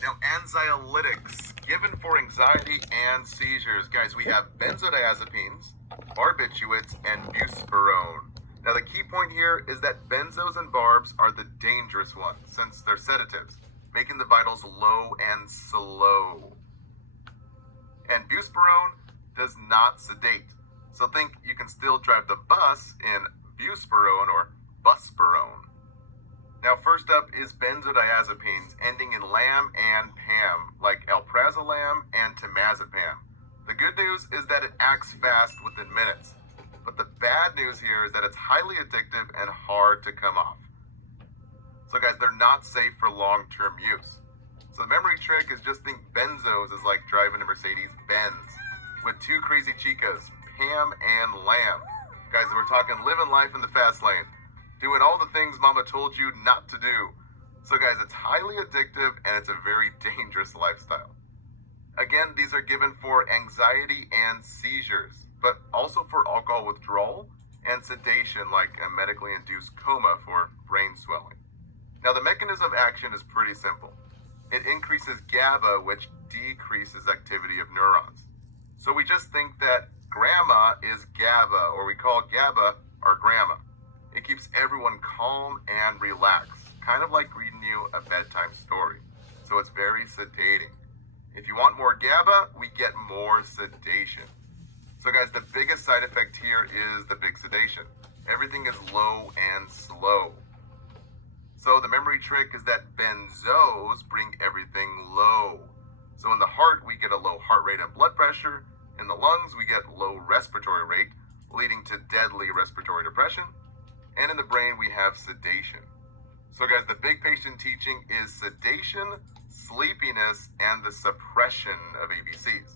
Now, anxiolytics, given for anxiety and seizures. Guys, we have benzodiazepines, barbiturates, and buspirone. Now, the key point here is that benzos and barbs are the dangerous ones since they're sedatives, making the vitals low and slow. And buspirone does not sedate. So think you can still drive the bus in buspirone or buspirone. Now, first up is benzodiazepines, ending in lam and pam, like alprazolam and temazepam. The good news is that it acts fast within minutes. But the bad news here is that it's highly addictive and hard to come off. So guys, they're not safe for long-term use. So the memory trick is just think benzos is like driving a Mercedes Benz with two crazy chicas, Pam and Lam. Guys, we're talking living life in the fast lane, doing all the things mama told you not to do. So guys, it's highly addictive and it's a very dangerous lifestyle. Again, these are given for anxiety and seizures, but also for alcohol withdrawal and sedation, like a medically induced coma for brain swelling. Now, the mechanism of action is pretty simple. It increases GABA, which decreases activity of neurons. So we just think that grandma is GABA, or we call GABA our grandma. It keeps everyone calm and relaxed, kind of like reading you a bedtime story. So it's very sedating. If you want more GABA, we get more sedation. So guys, the biggest side effect here is the big sedation. Everything is low and slow. So the memory trick is that benzos bring everything low. So in the heart, we get a low heart rate and blood pressure. In the lungs, we get low respiratory rate, leading to deadly respiratory depression. And in the brain, we have sedation. So guys, the big patient teaching is sedation, sleepiness, and the suppression of ABCs.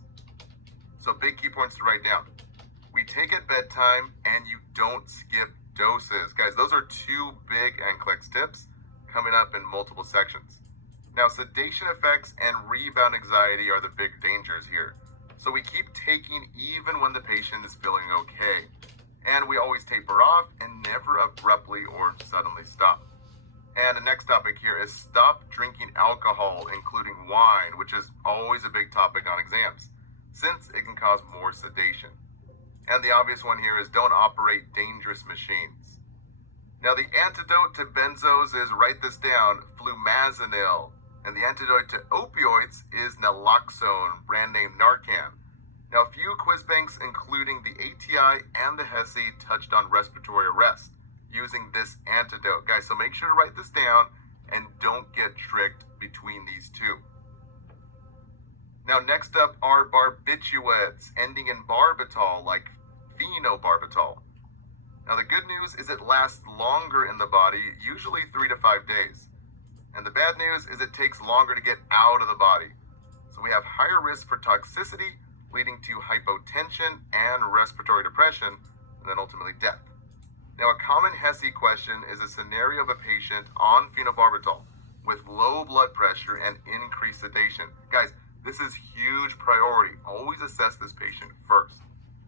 So big key points to write down. We take at bedtime and you don't skip doses. Guys, those are two big NCLEX tips coming up in multiple sections. Now, sedation effects and rebound anxiety are the big dangers here. So we keep taking even when the patient is feeling okay. And we always taper off and never abruptly or suddenly stop. And the next topic here is stop drinking alcohol, including wine, which is always a big topic on exams, since it can cause more sedation. And the obvious one here is don't operate dangerous machines. Now, the antidote to benzos is, write this down, flumazenil. And the antidote to opioids is naloxone, brand name Narcan. Now, a few quiz banks, including the ATI and the HESI, touched on respiratory arrest using this antidote. Guys, so make sure to write this down and don't get tricked between these two. Now, next up are barbiturates, ending in barbital, like phenobarbital. Now, the good news is it lasts longer in the body, usually 3 to 5 days. And the bad news is it takes longer to get out of the body. So we have higher risk for toxicity, leading to hypotension and respiratory depression, and then ultimately death. Now, a common HESI question is a scenario of a patient on phenobarbital with low blood pressure and increased sedation. Guys, this is huge priority. Always assess this patient first.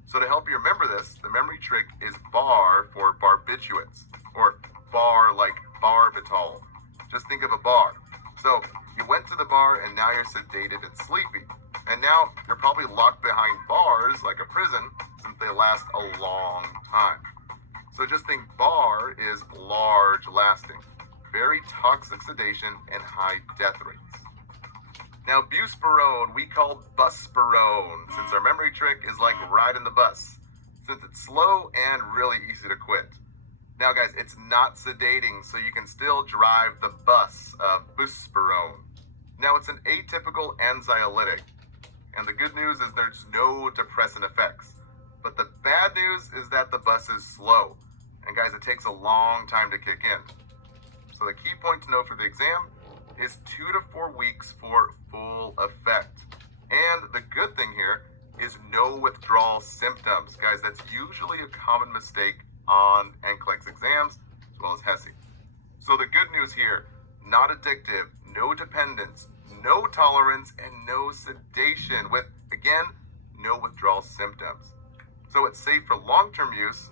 So to help you remember this, the memory trick is BAR for barbiturates, or BAR like barbital. Just think of a bar. So you went to the bar and now you're sedated and sleepy. And now you're probably locked behind bars like a prison since they last a long time. So just think BAR is large lasting, very toxic sedation and high death rates. Now, buspirone, we call buspirone, since our memory trick is like riding the bus, since it's slow and really easy to quit. Now, guys, it's not sedating, so you can still drive the bus of buspirone. Now, it's an atypical anxiolytic, and the good news is there's no depressant effects. But the bad news is that the bus is slow, and guys, it takes a long time to kick in. So the key point to know for the exam is 2 to 4 weeks for full effect. And the good thing here is no withdrawal symptoms. Guys, that's usually a common mistake on NCLEX exams as well as HESI. So the good news here, not addictive, no dependence, no tolerance, and no sedation with, again, no withdrawal symptoms. So it's safe for long-term use,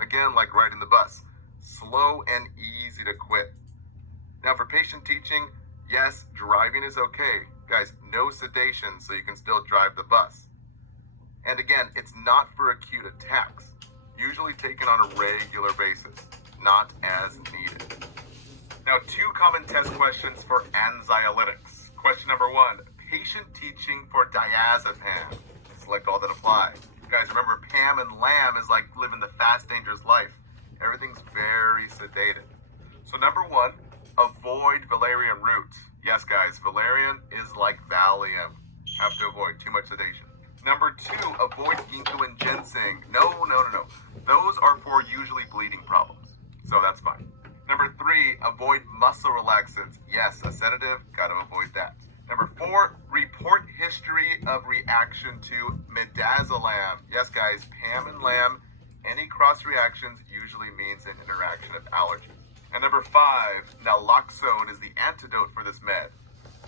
again, like riding the bus, slow and easy to quit. Now for patient teaching, Yes, driving is okay. Guys, no sedation so you can still drive the bus. And again, it's not for acute attacks. Usually taken on a regular basis, not as needed. Now, 2 common test questions for anxiolytics. Question number 1, patient teaching for diazepam. Select all that apply. Guys, remember, Pam and Lamb is like living the fast, dangerous life. Everything's very sedated. So number 1, avoid valerian root. Yes, guys, valerian is like Valium. Have to avoid too much sedation. Number 2, avoid ginkgo and ginseng. No. Those are for usually bleeding problems. So that's fine. Number 3, avoid muscle relaxants. Yes, a sedative, gotta avoid that. Number 4, report history of reaction to midazolam. Yes, guys, Pam and Lamb, any cross reactions usually means an interaction of allergies. And number 5, naloxone is the antidote for this med.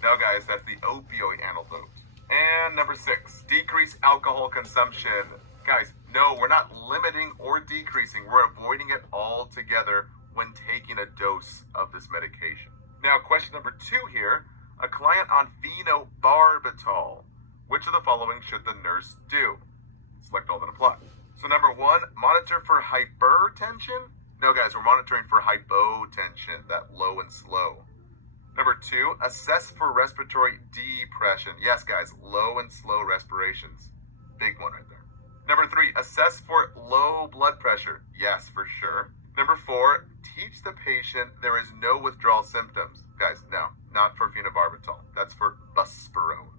No, guys, that's the opioid antidote. And number 6, decrease alcohol consumption. Guys, no, we're not limiting or decreasing. We're avoiding it altogether when taking a dose of this medication. Now, question number 2 here, a client on phenobarbital. Which of the following should the nurse do? Select all that apply. So number 1, monitor for hypertension. No, guys, we're monitoring for hypotension, that low and slow. Number 2, assess for respiratory depression. Yes, guys, low and slow respirations. Big one right there. Number 3, assess for low blood pressure. Yes, for sure. Number 4, teach the patient there is no withdrawal symptoms. Guys, no, not for phenobarbital. That's for buspirone.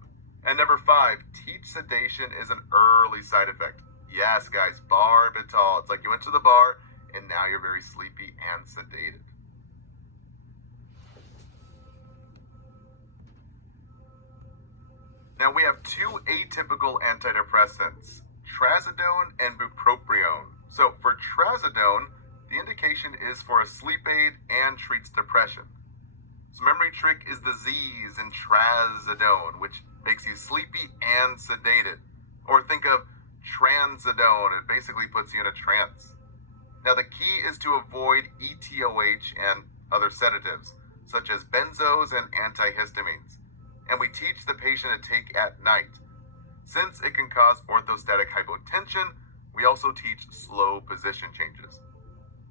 And number 5, teach sedation is an early side effect. Yes, guys, barbital. It's like you went to the bar and now you're very sleepy and sedated. Now we have 2 atypical antidepressants, trazodone and bupropion. So for trazodone, the indication is for a sleep aid and treats depression. So memory trick is the Z's in trazodone, which makes you sleepy and sedated. Or think of transidone, it basically puts you in a trance. Now the key is to avoid ETOH and other sedatives, such as benzos and antihistamines. And we teach the patient to take at night. Since it can cause orthostatic hypotension, we also teach slow position changes.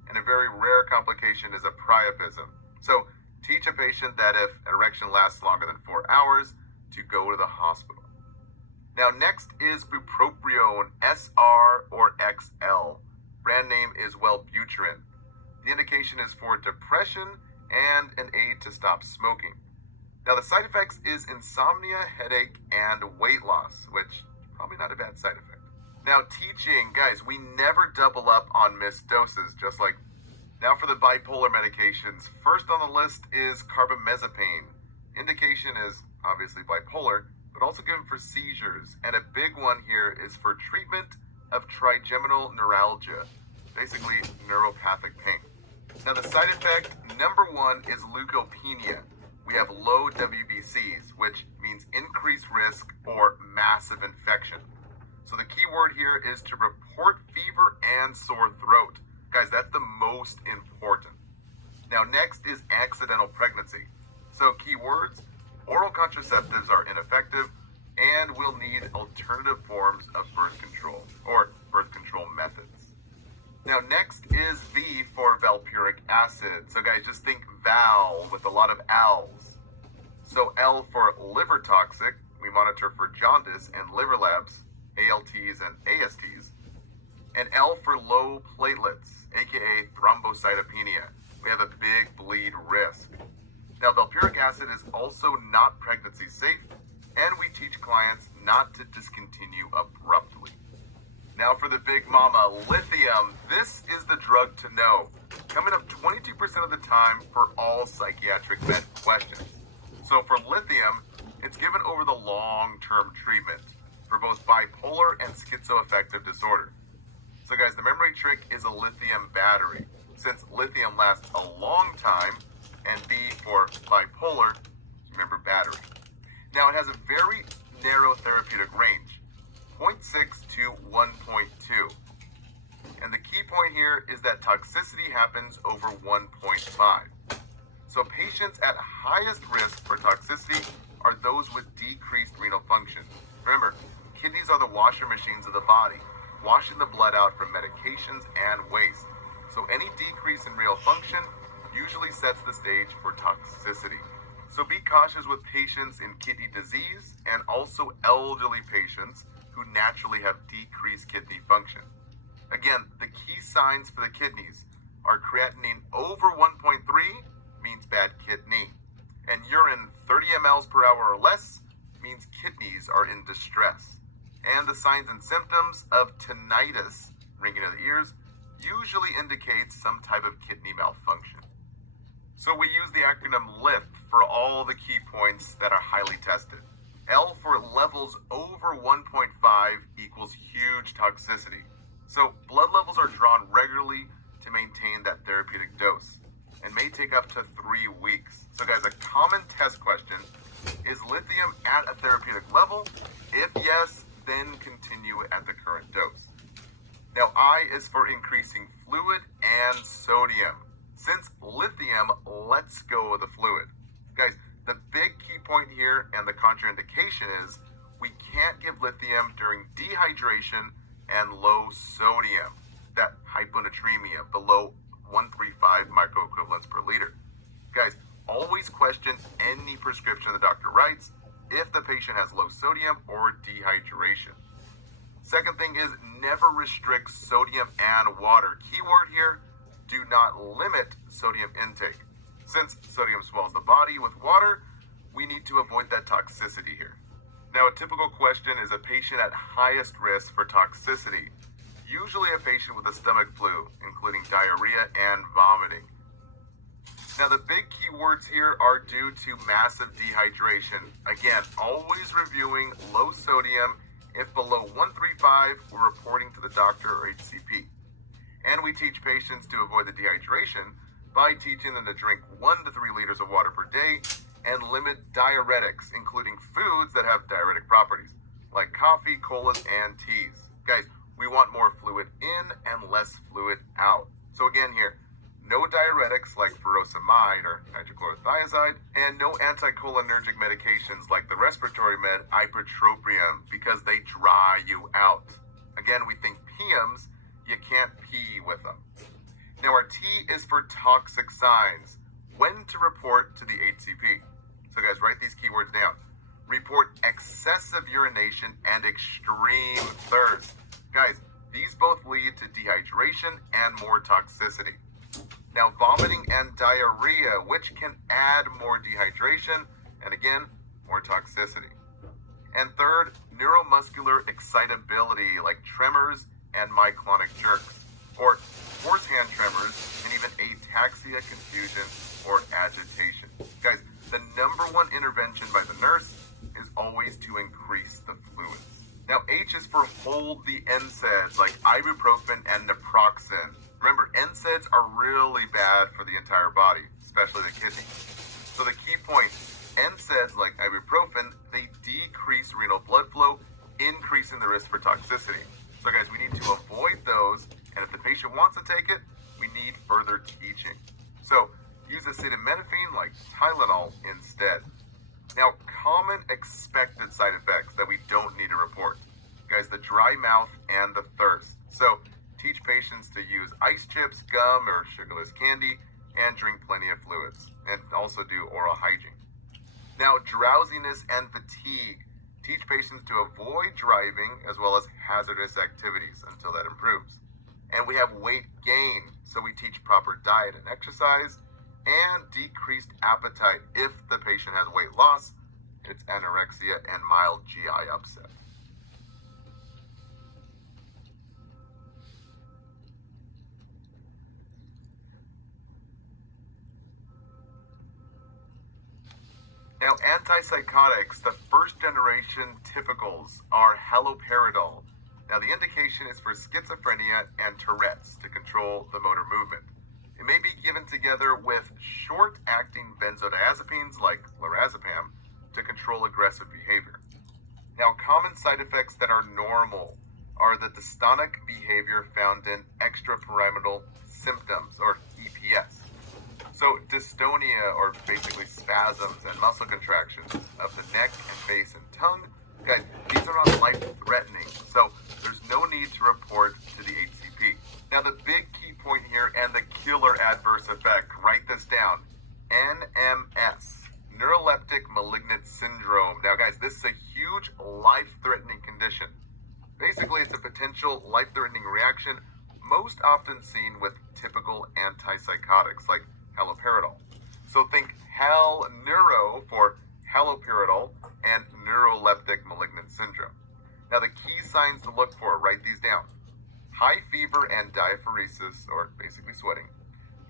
And a very rare complication is a priapism. So teach a patient that if an erection lasts longer than 4 hours, to go to the hospital. Now next is bupropion SR or XL. Brand name is Wellbutrin. The indication is for depression and an aid to stop smoking. Now the side effects is insomnia, headache, and weight loss, which is probably not a bad side effect. Now teaching, guys, we never double up on missed doses, just like now for the bipolar medications. First on the list is carbamazepine. Indication is obviously bipolar, but also given for seizures. And a big one here is for treatment of trigeminal neuralgia, basically neuropathic pain. Now the side effect number 1 is leukopenia. We have low WBCs, which means increased risk for massive infection. So the key word here is to report fever and sore throat. Guys, that's the most important. Now next is accidental pregnancy. So key words, oral contraceptives are ineffective and will need alternative forms of birth control or birth control methods. Now next is V for valpuric acid. So guys, just think Val with a lot of L's. So L for liver toxic, we monitor for jaundice and liver labs, ALTs and ASTs. And L for low platelets, aka thrombocytopenia. We have a big bleed risk. Now valpuric acid is also not pregnancy safe, and we teach clients not to discontinue abruptly. Now for the big mama, lithium. This is the drug to know. Coming up 22% of the time for all psychiatric med questions. So for lithium, it's given over the long-term treatment for both bipolar and schizoaffective disorder. So guys, the memory trick is a lithium battery. Since lithium lasts a long time, and B for bipolar, remember battery. Now it has a very narrow therapeutic range, 0.6 to 1.2. And the key point here is that toxicity happens over 1.5. So So patients at highest risk for toxicity are those with decreased renal function. Remember, kidneys are the washer machines of the body, washing the blood out from medications and waste. So any decrease in renal function usually sets the stage for toxicity. So be cautious with patients in kidney disease and also elderly patients who naturally have decreased kidney function. Again, the key signs for the kidneys are creatinine over 1.3 means bad kidney, and urine 30 mLs per hour or less means kidneys are in distress. And the signs and symptoms of tinnitus, ringing of the ears, usually indicates some type of kidney malfunction. So we use the acronym LIFT for all the key points that are highly tested. L for levels over 1.5 equals huge toxicity. So blood levels are drawn regularly to maintain that therapeutic dose and may take up to 3 weeks. So guys, a common test question is lithium at a therapeutic level? If yes, then continue at the current dose. Now I is for increasing fluid and sodium. Since lithium lets go of the fluid. Guys, the big key point here and the contraindication is we can't give lithium during dehydration and low sodium, that hyponatremia below 135 microequivalents per liter. Guys, always question any prescription the doctor writes if the patient has low sodium or dehydration. Second thing is never restrict sodium and water. Keyword here, do not limit sodium intake. Since sodium swells the body with water, we need to avoid that toxicity here. Now, a typical question is a patient at highest risk for toxicity, usually a patient with a stomach flu, including diarrhea and vomiting. Now, the big key words here are due to massive dehydration. Again, always reviewing low sodium. If below 135, we're reporting to the doctor or HCP. And we teach patients to avoid the dehydration by teaching them to drink 1 to 3 liters of water per day and limit diuretics, including foods that have diuretic properties, like coffee, colas, and teas. Guys, we want more fluid in and less fluid out. So again here, no diuretics like furosemide or nitrochlorothiazide, and no anticholinergic medications like the respiratory med ipratropium because they dry you out. Again, we think PMs, you can't pee with them. Now our T is for toxic signs. When to report to the HCP. So guys, write these keywords down. Report excessive urination and extreme thirst. Guys, these both lead to dehydration and more toxicity. Now vomiting and diarrhea, which can add more dehydration and again, more toxicity. And third, neuromuscular excitability like tremors and myoclonic jerks, or horse hand tremors, and even ataxia, confusion, or agitation. Guys, the number one intervention by the nurse is always to increase the fluids. Now, H is for hold the NSAIDs like ibuprofen and naproxen. Remember, NSAIDs are really bad for the entire body, especially the kidney. So the key point, NSAIDs like ibuprofen, they decrease renal blood flow, increasing the risk for toxicity. So guys, we need to avoid those, and if the patient wants to take it, we need further teaching. So use acetaminophen like Tylenol instead. Now, common expected side effects that we don't need to report. Guys, the dry mouth and the thirst. So teach patients to use ice chips, gum, or sugarless candy, and drink plenty of fluids, and also do oral hygiene. Now, drowsiness and fatigue. Teach patients to avoid driving as well as hazardous activities until that improves. And we have weight gain, so we teach proper diet and exercise, and decreased appetite if the patient has weight loss, it's anorexia and mild GI upset. Now, antipsychotics, the first generation typicals are haloperidol. Now, the indication is for schizophrenia and Tourette's to control the motor movement. It may be given together with short-acting benzodiazepines like lorazepam to control aggressive behavior. Now, common side effects that are normal are the dystonic behavior found in extrapyramidal symptoms, or EPS. So dystonia, or basically spasms and muscle contractions of the neck and face and tongue, guys, these are not life-threatening, so there's no need to report to the HCP. Now the big key point here and the killer adverse effect, write this down, NMS, neuroleptic malignant syndrome. Now guys, this is a huge life-threatening condition. Basically, it's a potential life-threatening reaction most often seen with typical antipsychotics like haloperidol. So think neuro for haloperidol and neuroleptic malignant syndrome. Now the key signs to look for, write these down. High fever and diaphoresis, or basically sweating,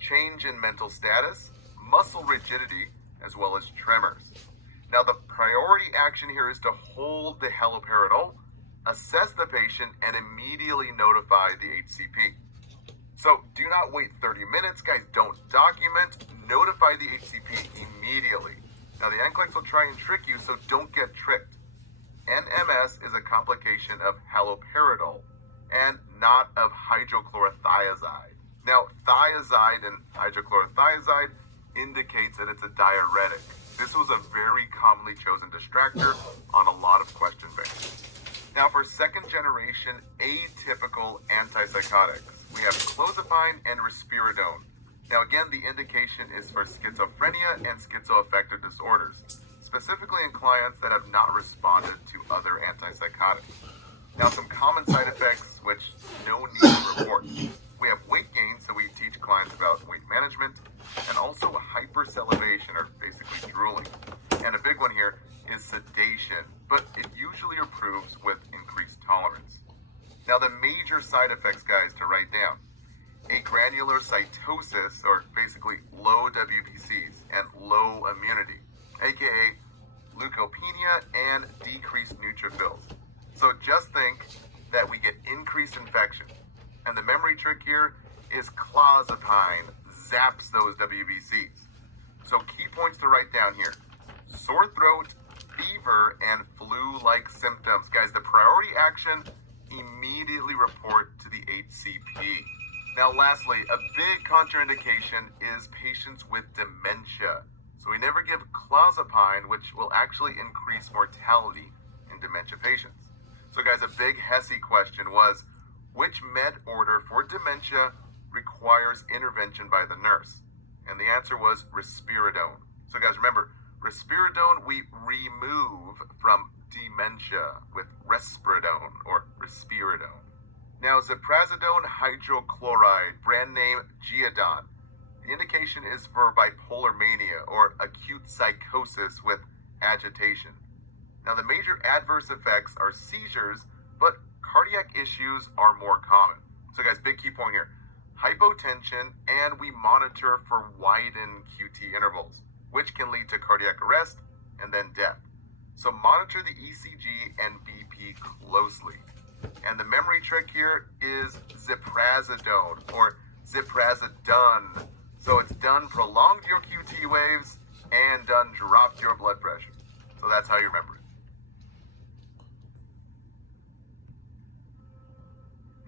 change in mental status, muscle rigidity, as well as tremors. Now the priority action here is to hold the haloperidol, assess the patient, and immediately notify the HCP. So do not wait 30 minutes, guys. Don't document. Notify the HCP immediately. Now the Anxiolytics will try and trick you, so don't get tricked. NMS is a complication of haloperidol and not of hydrochlorothiazide. Now thiazide and hydrochlorothiazide indicates that it's a diuretic. This was a very commonly chosen distractor on a lot of question banks. Now for second generation atypical antipsychotics, we have clozapine and risperidone. Now again, the indication is for schizophrenia and schizoaffective disorders, specifically in clients that have not responded to other antipsychotics. Now some common side effects which no need to report. We have weight gain, so we teach clients about weight management, and also hypersalivation, or basically drooling. And a big one here is sedation, but it usually improves with increased tolerance. Now the major side effects, guys, to write down. Agranulocytosis, or basically low WBCs and low immunity, aka leukopenia and decreased neutrophils. So just think that we get increased infection. And the memory trick here is clozapine zaps those WBCs. So key points to write down here. Sore throat, fever, and flu-like symptoms. Guys, the priority action, immediately report to the HCP. Now lastly, a big contraindication is patients with dementia. So we never give clozapine, which will actually increase mortality in dementia patients. So guys, a big HESI question was, which med order for dementia requires intervention by the nurse? And the answer was risperidone. So guys, remember, risperidone we remove from dementia with risperidone or risperidone. Now, ziprasidone hydrochloride, brand name Geodon. The indication is for bipolar mania or acute psychosis with agitation. Now, the major adverse effects are seizures, but cardiac issues are more common. So guys, big key point here. Hypotension, and we monitor for widened QT intervals, which can lead to cardiac arrest and then death. So monitor the ECG and BP closely. And the memory trick here is ziprasidone or ziprasidone. So it's done prolonged your QT waves and done dropped your blood pressure. So that's how you remember it.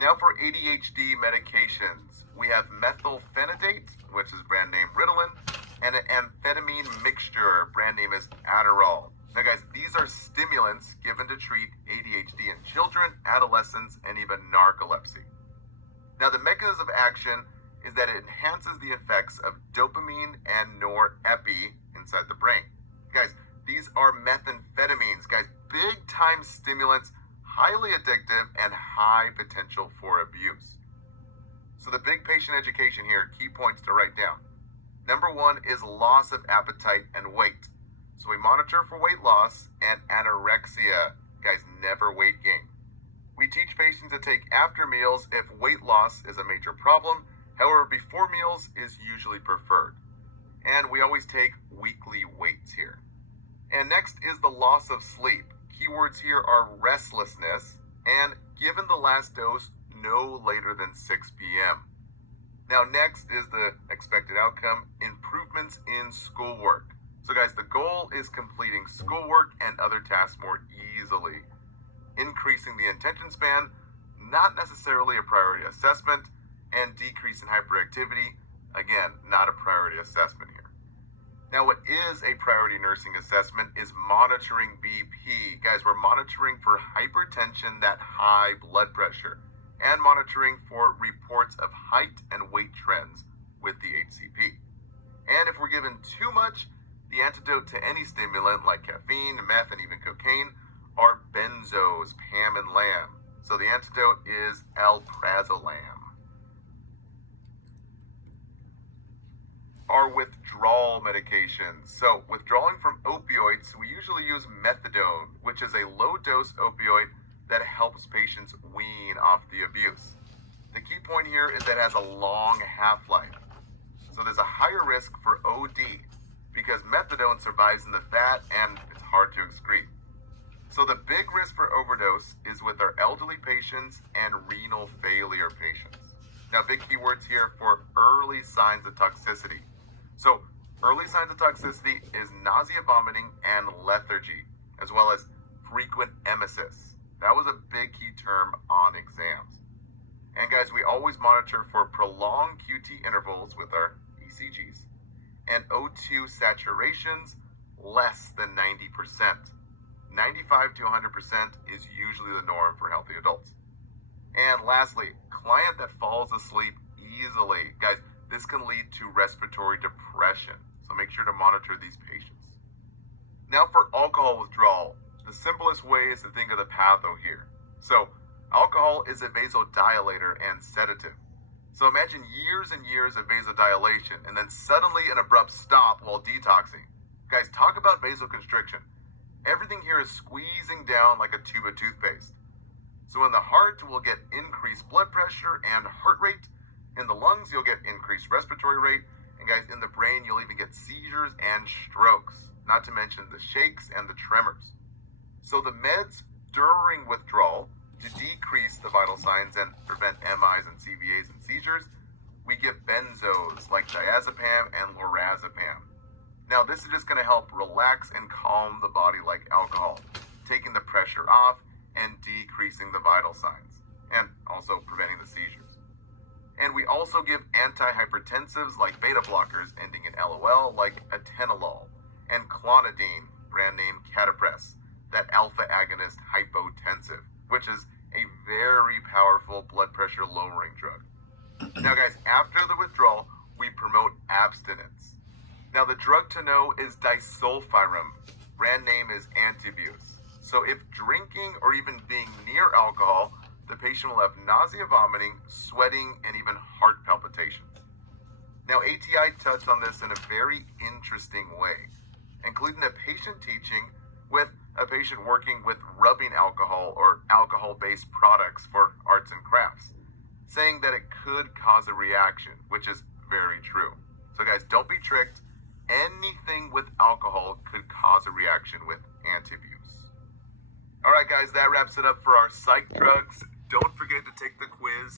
Now for ADHD medications, we have methylphenidate, which is brand name Ritalin, and an amphetamine mixture, brand name is Adderall. Now guys, these are stimulants given to treat ADHD in children, adolescents, and even narcolepsy. Now the mechanism of action is that it enhances the effects of dopamine and norepi inside the brain. Guys, these are methamphetamines, guys, big time stimulants, highly addictive, and high potential for abuse. So the big patient education here, key points to write down. Number one is loss of appetite and weight. So we monitor for weight loss and anorexia. Guys, never weight gain. We teach patients to take after meals if weight loss is a major problem. However, before meals is usually preferred. And we always take weekly weights here. And next is the loss of sleep. Keywords here are restlessness and given the last dose no later than 6 p.m. Now next is the expected outcome, improvements in schoolwork. So guys, the goal is completing schoolwork and other tasks more easily. Increasing the attention span, not necessarily a priority assessment, and decrease in hyperactivity, Again, not a priority assessment here. Now, what is a priority nursing assessment is monitoring BP. Guys, we're monitoring for hypertension, that high blood pressure, and monitoring for reports of height and weight trends with the HCP. And if we're given too much, the antidote to any stimulant like caffeine, meth, and even cocaine are benzos, Pam and Lam. So the antidote is alprazolam. Our withdrawal medications. So withdrawing from opioids, we usually use methadone, which is a low-dose opioid that helps patients wean off the abuse. The key point here is that it has a long half-life. So there's a higher risk for OD because methadone survives in the fat and it's hard to excrete. So the big risk for overdose is with our elderly patients and renal failure patients. Now, big keywords here for early signs of toxicity. So early signs of toxicity is nausea, vomiting, and lethargy, as well as frequent emesis. That was a big key term on exams. And guys, we always monitor for prolonged QT intervals with our ECGs and O2 saturations less than 90%. 95 to 100% is usually the norm for healthy adults. And lastly, client that falls asleep easily. Guys, this can lead to respiratory depression, so make sure to monitor these patients. Now for alcohol withdrawal, the simplest way is to think of the patho here. So alcohol is a vasodilator and sedative. So imagine years and years of vasodilation and then suddenly an abrupt stop while detoxing. Guys, talk about vasoconstriction. Everything here is squeezing down like a tube of toothpaste. So in the heart, we'll get increased blood pressure and heart rate. In the lungs, you'll get increased respiratory rate. And guys, in the brain, you'll even get seizures and strokes, not to mention the shakes and the tremors. So the meds during withdrawal to decrease the vital signs and prevent MIs and CVAs and seizures, we give benzos like diazepam and lorazepam. Now, this is just going to help relax and calm the body like alcohol, taking the pressure off and decreasing the vital signs, and also preventing the seizures. And we also give antihypertensives like beta blockers ending in LOL, like atenolol, and clonidine, brand name Catapress, that alpha agonist hypotensive, which is a very powerful blood pressure lowering drug. Now guys, after the withdrawal, we promote abstinence. Now the drug to know is disulfiram, brand name is Antibuse. So if drinking or even being near alcohol, the patient will have nausea, vomiting, sweating, and even heart palpitations. Now ATI touched on this in a very interesting way, including a patient teaching with a patient working with rubbing alcohol or alcohol-based products for arts and crafts, saying that it could cause a reaction, which is very true. So guys, don't be tricked. Anything with alcohol could cause a reaction with Antibuse. All right, guys, that wraps it up for our psych drugs. Don't forget to take the quiz.